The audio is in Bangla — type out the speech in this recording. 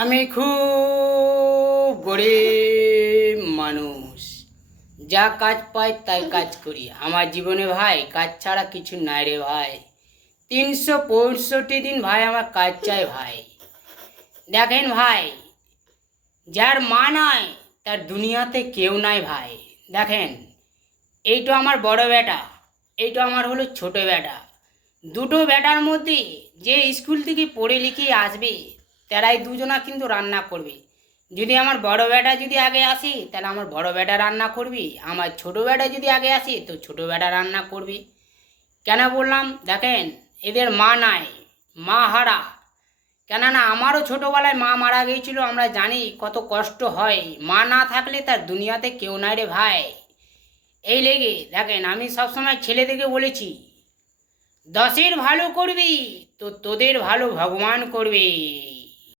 আমি খুব গরিব মানুষ, যা কাজ পাই তাই কাজ করি। আমার জীবনে ভাই কাজ ছাড়া কিছু নাই রে ভাই। 365 দিন ভাই আমার কাজ চাই ভাই। দেখেন ভাই, যার মা নাই তার দুনিয়াতে কেউ নাই ভাই। দেখেন, এইটা আমার বড় বেটা, এইটা আমার হলো ছোট বেটা। দুটো বেটার মধ্যে যে স্কুল থেকে পড়ে লিখে আসবে তারাই দুজনা কিন্তু রান্না করবে। যদি আমার বড় বেটা যদি আগে আসে তাহলে আমার বড় বেটা রান্না করবি, আমার ছোট বেটা যদি আগে আসে তো ছোট বেটা রান্না করবি। কেন বললাম? দেখেন, এদের মা নাই, মা হারা। কেননা আমারও ছোটোবেলায় মা মারা গিয়েছিল, আমরা জানি কত কষ্ট হয়। মা না থাকলে তার দুনিয়াতে কেউ নাই রে ভাই। এই লেগে দেখেন, আমি সবসময় ছেলেদেরকে বলেছি, দশের ভালো করবি তো তোদের ভালো ভগবান করবে।